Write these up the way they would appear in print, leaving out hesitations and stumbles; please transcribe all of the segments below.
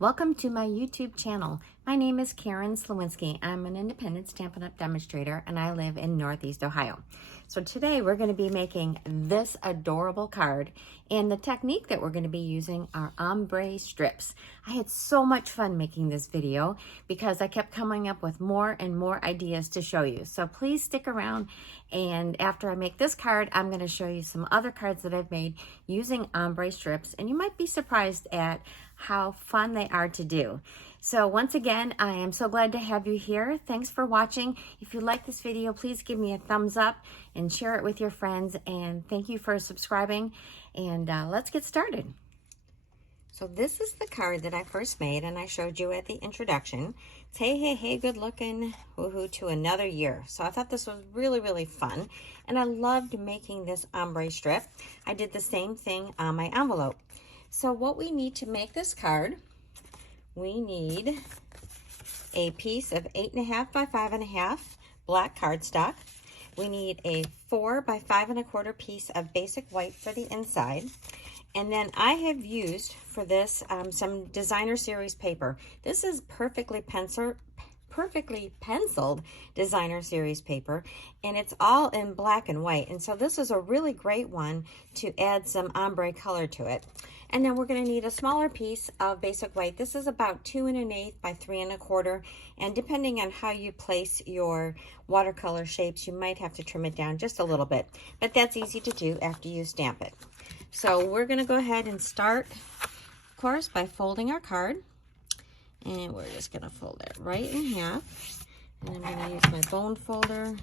Welcome to my YouTube channel. My name is Karen Slawinski. I'm an independent Stampin' Up! Demonstrator and I live in Northeast Ohio. So today we're going to be making this adorable card, and the technique that we're going to be using are ombre strips. I had so much fun making this video because I kept coming up with more and more ideas to show you. So please stick around, and after I make this card, I'm going to show you some other cards that I've made using ombre strips, and you might be surprised at how fun they are to do. So once again, I am so glad to have you here. Thanks for watching. If you like this video, please give me a thumbs up and share it with your friends. And thank you for subscribing. And let's get started. So this is the card that I first made and I showed you at the introduction. It's hey, hey, hey, good looking, woohoo to another year. So I thought this was really, really fun. And I loved making this ombre strip. I did the same thing on my envelope. So what we need to make this card, we need a piece of 8.5 by 5.5 black cardstock. We need a 4 by 5 1/4 piece of basic white for the inside. And then I have used for this some designer series paper. This is perfectly penciled designer series paper, and it's all in black and white. And so this is a really great one to add some ombre color to it. And then we're going to need a smaller piece of basic white. This is about 2 1/8 by 3 1/4, and depending on how you place your watercolor shapes, you might have to trim it down just a little bit, but that's easy to do after you stamp it. So we're going to go ahead and start, of course, by folding our card, and we're just going to fold it right in half, and I'm going to use my bone folder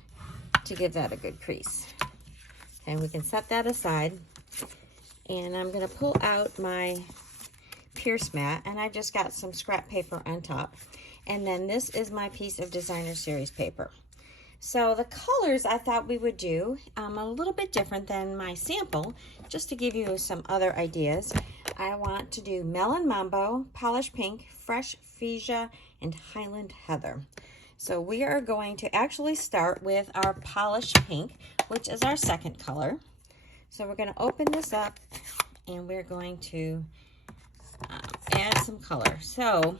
to give that a good crease. And we can set that aside. And I'm going to pull out my pierce mat, and I just got some scrap paper on top. And then this is my piece of designer series paper. So the colors I thought we would do a little bit different than my sample, just to give you some other ideas. I want to do Melon Mambo, Polished Pink, Fresh Fuchsia, and Highland Heather. So we are going to actually start with our Polished Pink, which is our second color. So we're going to open this up and we're going to add some color. So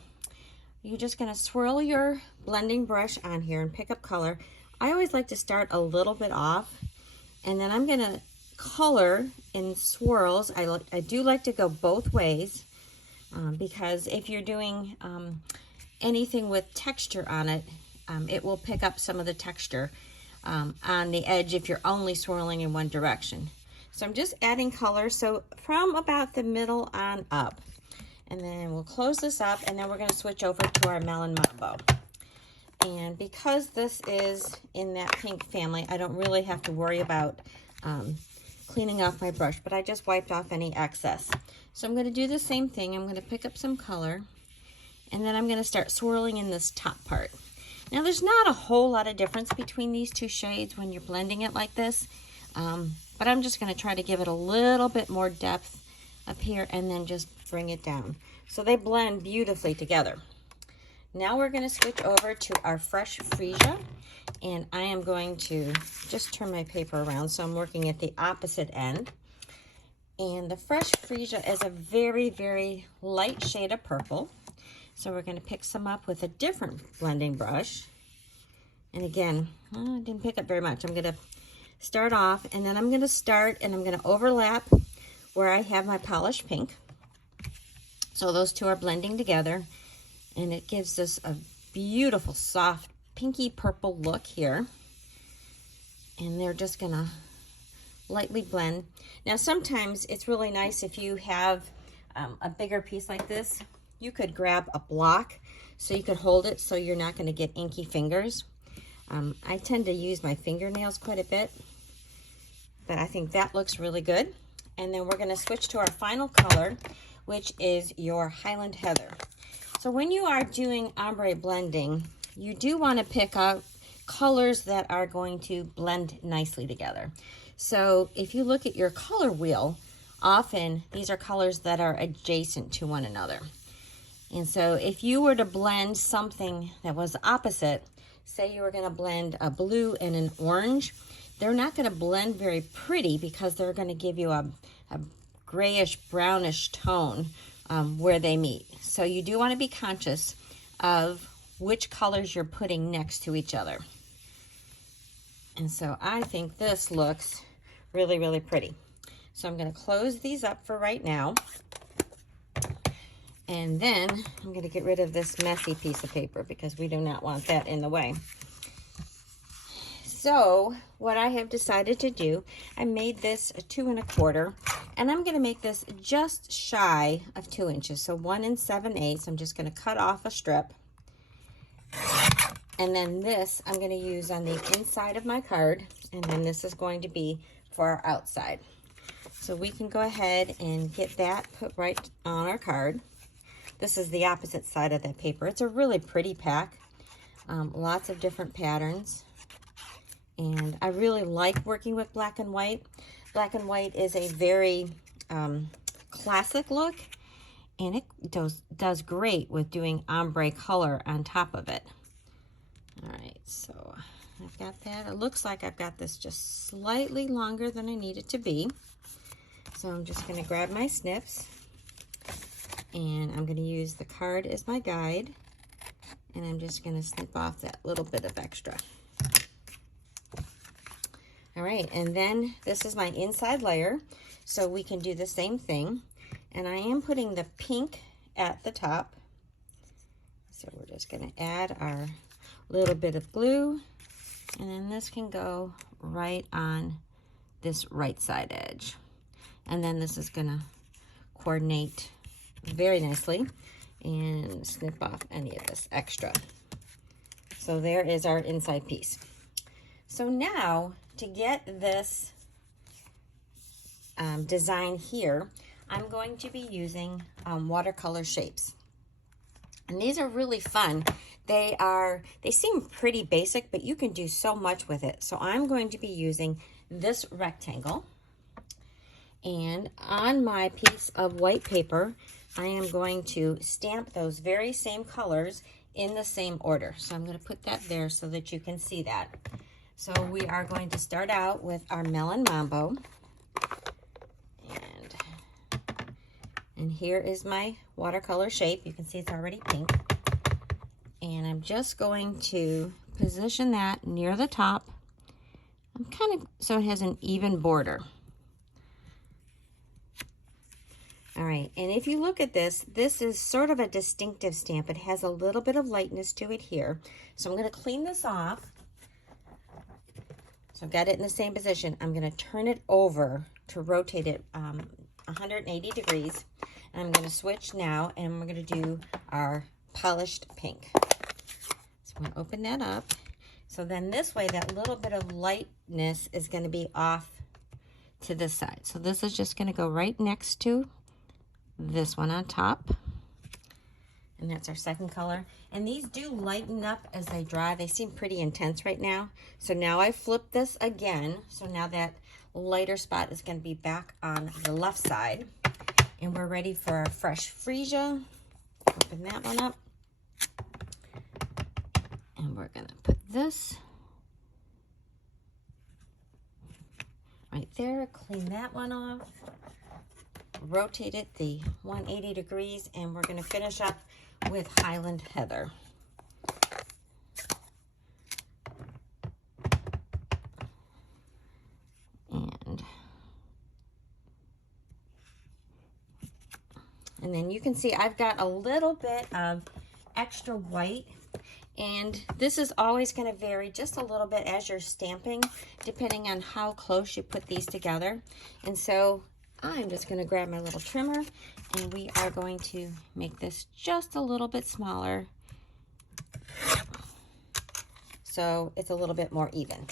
you're just going to swirl your blending brush on here and pick up color. I always like to start a little bit off, and then I'm going to color in swirls. I do like to go both ways because if you're doing anything with texture on it, it will pick up some of the texture on the edge if you're only swirling in one direction. So I'm just adding color, so from about the middle on up. And then we'll close this up, and then we're going to switch over to our Melon Mambo. And because this is in that pink family, I don't really have to worry about cleaning off my brush, but I just wiped off any excess. So I'm going to do the same thing. I'm going to pick up some color, and then I'm going to start swirling in this top part. Now there's not a whole lot of difference between these two shades when you're blending it like this. But I'm just going to try to give it a little bit more depth up here and then just bring it down. So they blend beautifully together. Now we're going to switch over to our Fresh Fuchsia, and I am going to just turn my paper around so I'm working at the opposite end. And the Fresh Fuchsia is a very, very light shade of purple. So we're going to pick some up with a different blending brush. And again, I didn't pick up very much. I'm going to start off, and then I'm going to start and I'm going to overlap where I have my Polished Pink. So those two are blending together, and it gives us a beautiful soft pinky purple look here. And they're just going to lightly blend. Now sometimes it's really nice if you have a bigger piece like this, you could grab a block so you could hold it so you're not going to get inky fingers. I tend to use my fingernails quite a bit, but I think that looks really good. And then we're going to switch to our final color, which is your Highland Heather. So when you are doing ombre blending, you do want to pick up colors that are going to blend nicely together. So if you look at your color wheel, often these are colors that are adjacent to one another. And so if you were to blend something that was opposite, say you were going to blend a blue and an orange, they're not going to blend very pretty because they're going to give you a grayish brownish tone where they meet. So you do want to be conscious of which colors you're putting next to each other. And so I think this looks really, really pretty. So I'm going to close these up for right now. And then I'm going to get rid of this messy piece of paper because we do not want that in the way. So what I have decided to do, I made this a 2 1/4, and I'm going to make this just shy of 2 inches. So 1 7/8. I'm just going to cut off a strip. And then this I'm going to use on the inside of my card, and then this is going to be for our outside. So we can go ahead and get that put right on our card. This is the opposite side of that paper. It's a really pretty pack, lots of different patterns. And I really like working with black and white. Black and white is a very classic look, and it does great with doing ombre color on top of it. All right, so I've got that. It looks like I've got this just slightly longer than I need it to be. So I'm just going to grab my snips, and I'm going to use the card as my guide, and I'm just going to snip off that little bit of extra. All right, and then this is my inside layer, so we can do the same thing. And I am putting the pink at the top. So we're just going to add our little bit of glue, and then this can go right on this right side edge. And then this is going to coordinate very nicely and snip off any of this extra. So there is our inside piece. So now, to get this design here, I'm going to be using watercolor shapes. And these are really fun. They seem pretty basic, but you can do so much with it. So I'm going to be using this rectangle. And on my piece of white paper, I am going to stamp those very same colors in the same order. So I'm going to put that there so that you can see that. So we are going to start out with our Melon Mambo. And here is my watercolor shape. You can see it's already pink. And I'm just going to position that near the top. I'm so it has an even border. All right, and if you look at this, this is sort of a distinctive stamp. It has a little bit of lightness to it here. So I'm going to clean this off. So I've got it in the same position. I'm going to turn it over to rotate it 180 degrees. And I'm going to switch now, and we're going to do our polished pink. So I'm going to open that up. So then this way, that little bit of lightness is going to be off to this side. So this is just going to go right next to this one on top. And that's our second color. And these do lighten up as they dry. They seem pretty intense right now. So now I flip this again. So now that lighter spot is going to be back on the left side. And we're ready for our fresh freesia. Open that one up. And we're going to put this right there. Clean that one off. Rotate it the 180 degrees. And we're going to finish up with Highland Heather. And then you can see I've got a little bit of extra white, and this is always going to vary just a little bit as you're stamping, depending on how close you put these together. And so I'm just going to grab my little trimmer, and we are going to make this just a little bit smaller so it's a little bit more even.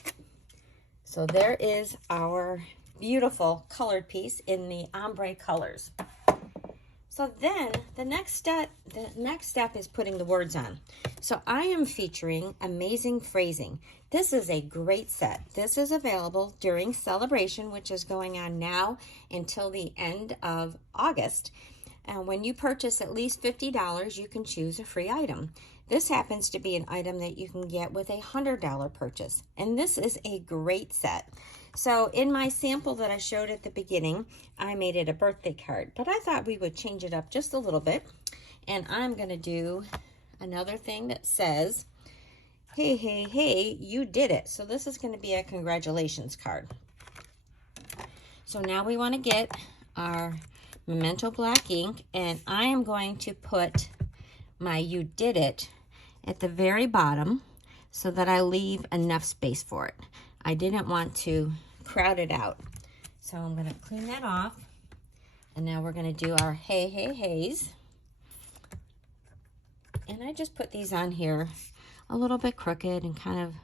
So there is our beautiful colored piece in the ombre colors. So then the next step is putting the words on. So I am featuring Amazing Phrasing. This is a great set. This is available during Sale-A-Bration, which is going on now until the end of August. And when you purchase at least $50, you can choose a free item. This happens to be an item that you can get with a $100 purchase. And this is a great set. So in my sample that I showed at the beginning, I made it a birthday card, but I thought we would change it up just a little bit. And I'm going to do another thing that says, hey, hey, hey, you did it. So this is going to be a congratulations card. So now we want to get our Memento black ink, and I am going to put my you did it at the very bottom so that I leave enough space for it. I didn't want to crowd it out. So I'm going to clean that off. And now we're going to do our hey, hey, heys. And I just put these on here a little bit crooked and kind of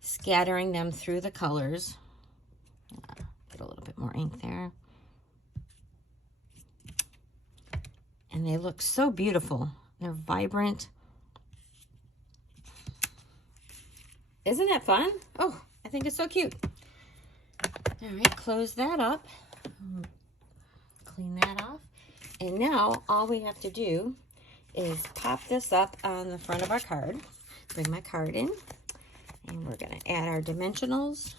scattering them through the colors. Get a little bit more ink there. And they look so beautiful. They're vibrant. Isn't that fun? Oh, I think it's so cute. All right, close that up. Clean that off. And now all we have to do is pop this up on the front of our card. Bring my card in. And we're going to add our dimensionals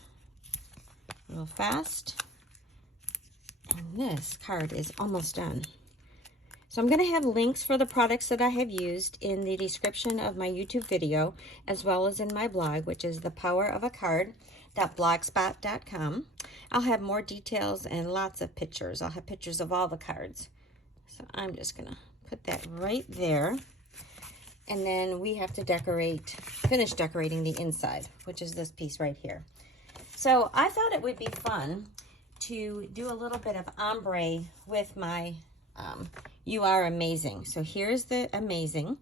real fast. And this card is almost done. So I'm going to have links for the products that I have used in the description of my YouTube video, as well as in my blog, which is thepowerofacard.blogspot.com. I'll have more details and lots of pictures. I'll have pictures of all the cards. So I'm just going to put that right there. And then we have to finish decorating the inside, which is this piece right here. So I thought it would be fun to do a little bit of ombre with my You Are Amazing. So here's the amazing.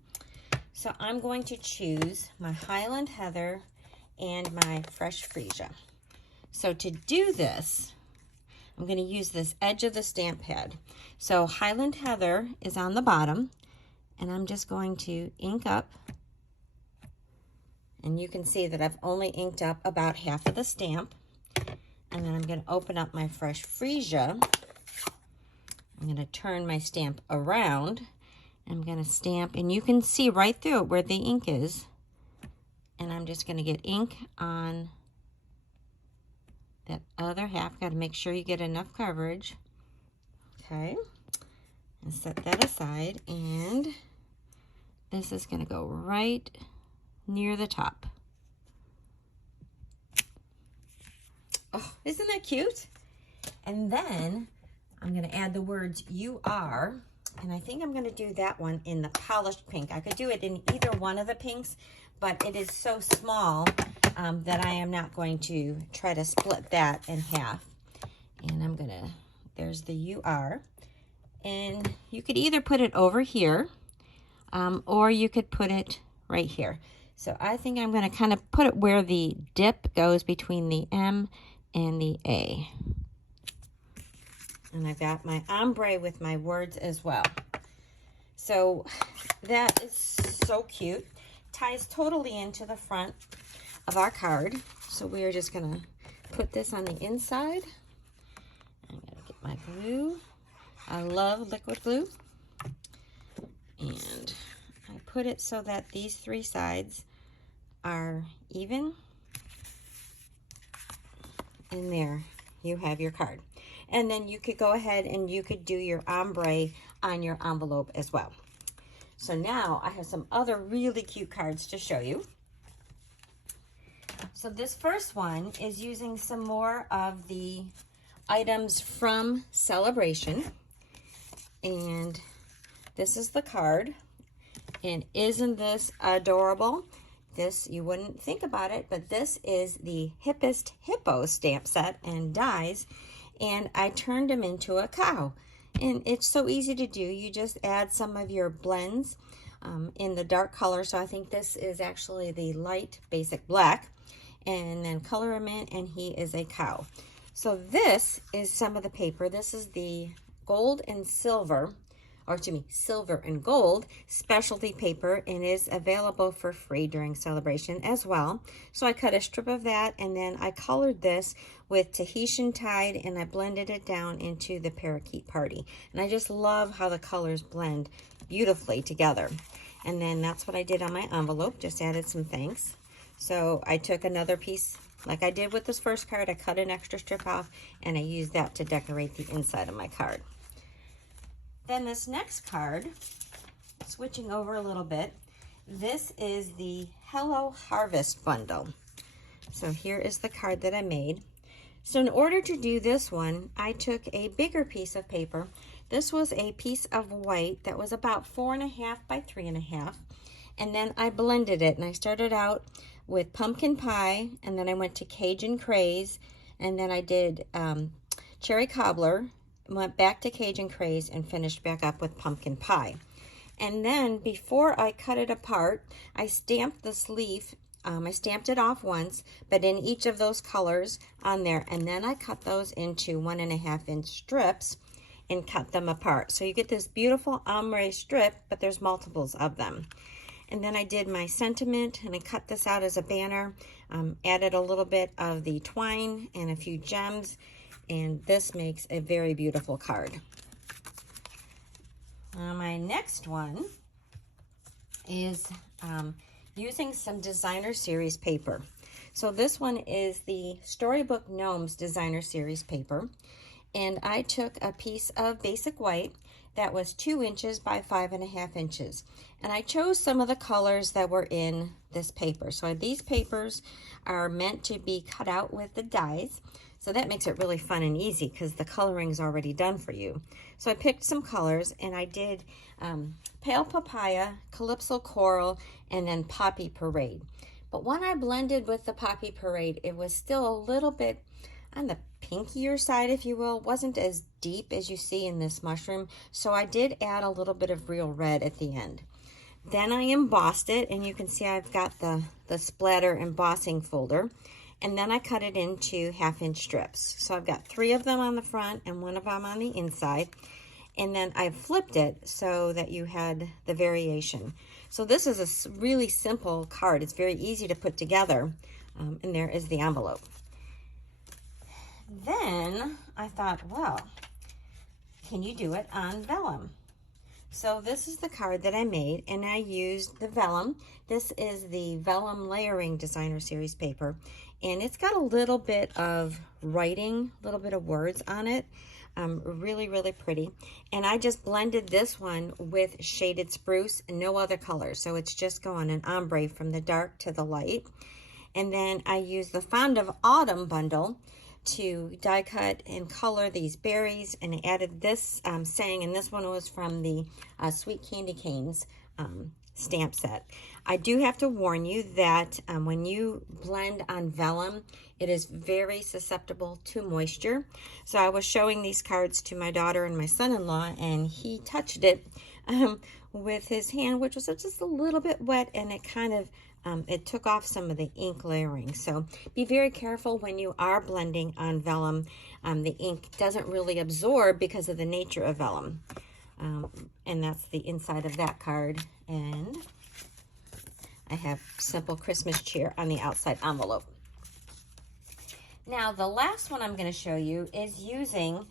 So I'm going to choose my Highland Heather and my Fresh Freesia. So to do this, I'm going to use this edge of the stamp pad. So Highland Heather is on the bottom, and I'm just going to ink up. And you can see that I've only inked up about half of the stamp. And then I'm going to open up my Fresh Freesia. I'm going to turn my stamp around. I'm going to stamp, and you can see right through it where the ink is. And I'm just going to get ink on that other half. Got to make sure you get enough coverage. Okay. And set that aside. And this is going to go right near the top. Oh, isn't that cute? And then I'm going to add the words you are, and I think I'm going to do that one in the polished pink. I could do it in either one of the pinks, but it is so small that I am not going to try to split that in half. And I'm going to, there's the you are, and you could either put it over here or you could put it right here. So I think I'm going to kind of put it where the dip goes between the M and the A. And I've got my ombre with my words as well. So that is so cute. Ties totally into the front of our card. So we are just going to put this on the inside. I'm going to get my glue. I love liquid glue. And I put it so that these three sides are even. And there you have your card. And then you could go ahead and you could do your ombre on your envelope as well. So now I have some other really cute cards to show you. So this first one is using some more of the items from Sale-A-Bration. And this is the card. And isn't this adorable? This, you wouldn't think about it, but this is the Hippest Hippo stamp set and dies. And I turned them into a cow. And it's so easy to do. You just add some of your blends in the dark color. So I think this is actually the light basic black. And then color him in, and he is a cow. So this is some of the paper. This is the gold and silver, or to me, silver and gold specialty paper, and is available for free during Sale-A-Bration as well. So I cut a strip of that, and then I colored this with Tahitian Tide, and I blended it down into the Parakeet Party. And I just love how the colors blend beautifully together. And then that's what I did on my envelope, just added some thanks. So I took another piece, like I did with this first card, I cut an extra strip off, and I used that to decorate the inside of my card. Then this next card, switching over a little bit, this is the Hello Harvest bundle. So here is the card that I made. So in order to do this one, I took a bigger piece of paper. This was a piece of white that was about 4.5 by 3.5. And then I blended it, and I started out with pumpkin pie, and then I went to Cajun craze, and then I did cherry cobbler, went back to Cajun craze, and finished back up with pumpkin pie. And then before I cut it apart, I stamped this leaf. I stamped it off once, but in each of those colors on there, and then I cut those into 1.5-inch strips and cut them apart. So you get this beautiful ombre strip, but there's multiples of them. And then I did my sentiment, and I cut this out as a banner, added a little bit of the twine and a few gems, and this makes a very beautiful card. My next one is using some designer series paper. So this one is the Storybook Gnomes designer series paper, and I took a piece of basic white that was 2 inches by 5.5 inches, and I chose some of the colors that were in this paper. So these papers are meant to be cut out with the dies, so that makes it really fun and easy because the coloring is already done for you. So I picked some colors, and I did Pale Papaya, Calypso Coral, and then Poppy Parade. But when I blended with the Poppy Parade, it was still a little bit on the pinkier side, if you will. It wasn't as deep as you see in this mushroom, so I did add a little bit of real red at the end. Then I embossed it, and you can see I've got the splatter embossing folder, and then I cut it into 1/2-inch strips. So I've got 3 of them on the front and 1 of them on the inside, and then I flipped it so that you had the variation. So this is a really simple card. It's very easy to put together, and there is the envelope. Then I thought, well, can you do it on vellum? So this is the card that I made, and I used the vellum. This is the Vellum Layering Designer Series paper, and it's got a little bit of writing, a little bit of words on it. Really, really pretty. And I just blended this one with Shaded Spruce and no other color. So it's just going an ombre from the dark to the light. And then I used the Fond of Autumn bundle to die cut and color these berries, and I added this saying, and this one was from the Sweet Candy Canes stamp set. I do have to warn you that when you blend on vellum, it is very susceptible to moisture. So I was showing these cards to my daughter and my son-in-law, and he touched it with his hand, which was just a little bit wet, and it kind of it took off some of the ink layering. So be very careful when you are blending on vellum. The ink doesn't really absorb because of the nature of vellum. And that's the inside of that card. And I have Simple Christmas Cheer on the outside envelope. Now the last one I'm going to show you is using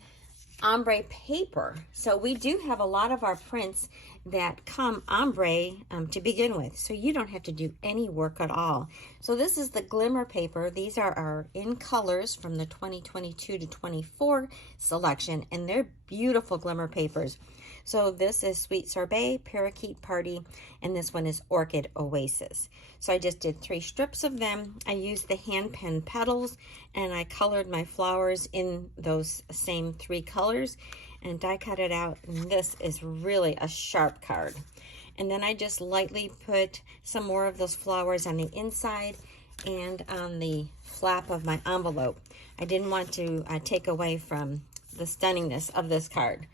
ombre paper. So we do have a lot of our prints that come ombre to begin with, so you don't have to do any work at all. So this is the Glimmer Paper. These are our in colors from the 2022 to 24 selection, and they're beautiful glimmer papers. So this is Sweet Sorbet, Parakeet Party, and this one is Orchid Oasis. So I just did 3 strips of them. I used the hand pen petals, and I colored my flowers in those same 3 colors and die cut it out. And this is really a sharp card. And then I just lightly put some more of those flowers on the inside and on the flap of my envelope. I didn't want to take away from the stunningness of this card.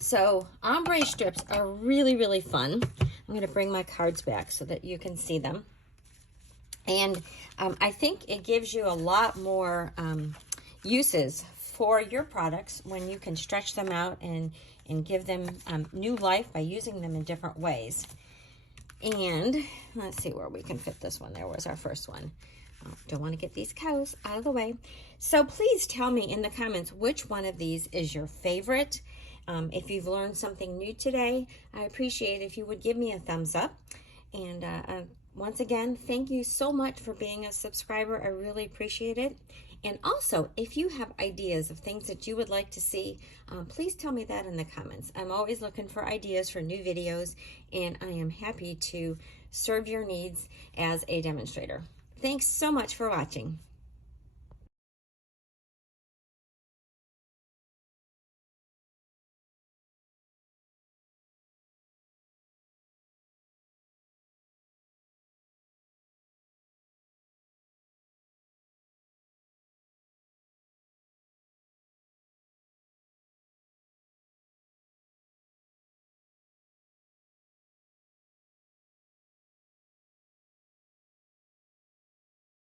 So ombre strips are really, really fun. I'm going to bring my cards back so that you can see them. And I think it gives you a lot more uses for your products when you can stretch them out and give them new life by using them in different ways. And let's see where we can fit this one. There was our first one. Don't want to get these cows out of the way. So please tell me in the comments which one of these is your favorite. If you've learned something new today, I appreciate if you would give me a thumbs up. And once again, thank you so much for being a subscriber. I really appreciate it. And also, if you have ideas of things that you would like to see, please tell me that in the comments. I'm always looking for ideas for new videos, and I am happy to serve your needs as a demonstrator. Thanks so much for watching.